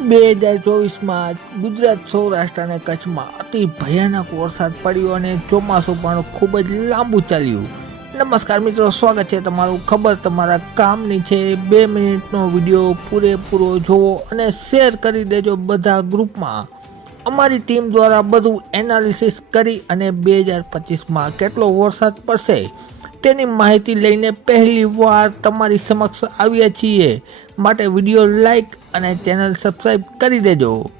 બે હજાર ચોવીસમાં ગુજરાત સૌરાષ્ટ્ર અને કચ્છમાં અતિ ભયાનક વરસાદ પડ્યો અને ચોમાસું પણ ખૂબ જ લાંબુ ચાલ્યું. નમસ્કાર મિત્રો, સ્વાગત છે તમારું ખબર તમારા કામની છે. બે મિનિટનો વીડિયો પૂરેપૂરો જોવો અને શેર કરી દેજો બધા ગ્રુપમાં. અમારી ટીમ દ્વારા બધું એનાલિસિસ કરી અને બે હજાર પચીસમાં કેટલો વરસાદ પડશે? તેની માહિતી લઈને પહેલી વાર તમારી સમક્ષ આવ્યા છીએ. માટે વીડિયો લાઈક અને ચેનલ સબસ્ક્રાઈબ કરી દેજો.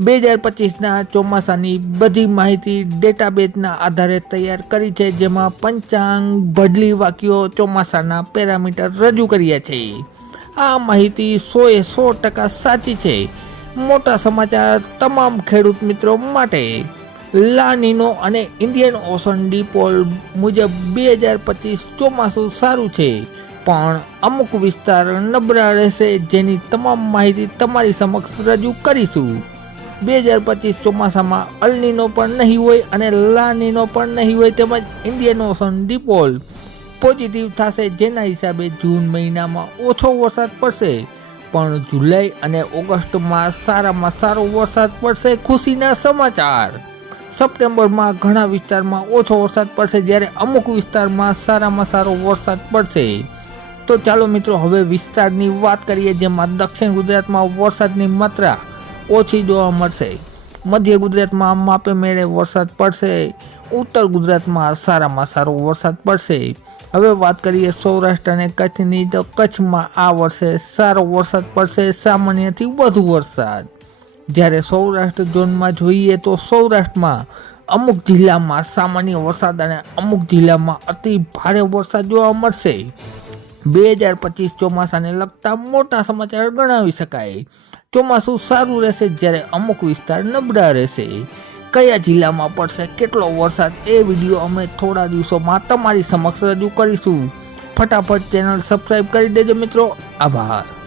બે હજાર પચીસના ચોમાસાની બધી માહિતી ડેટાબેઝના આધારે તૈયાર કરી છે, જેમાં પંચાંગ ભડલી વાક્યો ચોમાસાના પેરામીટર રજૂ કર્યા છે. આ માહિતી સોએ સો ટકા સાચી છે. મોટા સમાચાર તમામ ખેડૂત મિત્રો માટે. લાનીનો અને ઇન્ડિયન ઓશન ડિપોલ મુજબ બે હજાર પચીસ ચોમાસું સારું છે. પણ અમુક વિસ્તાર નબળા રહેશે જેની તમામ માહિતી તમારી સમક્ષ રજૂ કરીશું. બે હજાર પચીસ ચોમાસામાં અલનીનો પણ નહીં હોય અને લાનીનો પણ નહીં હોય તેમજ ઇન્ડિયન ઓશન ડિપોલ પોઝિટિવ થશે જેના હિસાબે જૂન મહિનામાં ઓછો વરસાદ પડશે. પણ જુલાઈ અને ઓગસ્ટમાં સારામાં સારો વરસાદ પડશે ખુશીના સમાચાર. સપ્ટેમ્બરમાં ઘણા વિસ્તારમાં ઓછો વરસાદ પડશે જ્યારે અમુક વિસ્તારમાં સારામાં સારો વરસાદ પડશે. તો ચાલો મિત્રો, હવે વિસ્તારની વાત કરીએ જેમાં દક્ષિણ ગુજરાતમાં વરસાદની માત્રા ઓછી જોવા મળશે. મધ્ય ગુજરાતમાં માપે મેળે વરસાદ પડશે. ઉત્તર ગુજરાતમાં સારામાં સારો વરસાદ પડશે. હવે વાત કરીએ સૌરાષ્ટ્ર અને કચ્છની, તો કચ્છમાં આ વર્ષે સારો વરસાદ પડશે, સામાન્યથી વધુ વરસાદ. જ્યારે સૌરાષ્ટ્ર ઝોનમાં જોઈએ તો સૌરાષ્ટ્રમાં અમુક જિલ્લામાં સામાન્ય વરસાદ અને અમુક જિલ્લામાં અતિ ભારે વરસાદ જોવા મળશે. બે હજાર પચીસ ચોમાસાને લગતા મોટા સમાચાર ગણાવી શકાય. ચોમાસું સારું રહેશે જ્યારે અમુક વિસ્તાર નબળા રહેશે. કયા જિલ્લામાં પડશે કેટલો વરસાદ એ વીડિયો અમે થોડા દિવસોમાં તમારી સમક્ષ રજૂ કરીશું. ફટાફટ ચેનલ સબસ્ક્રાઈબ કરી દેજો મિત્રો. આભાર.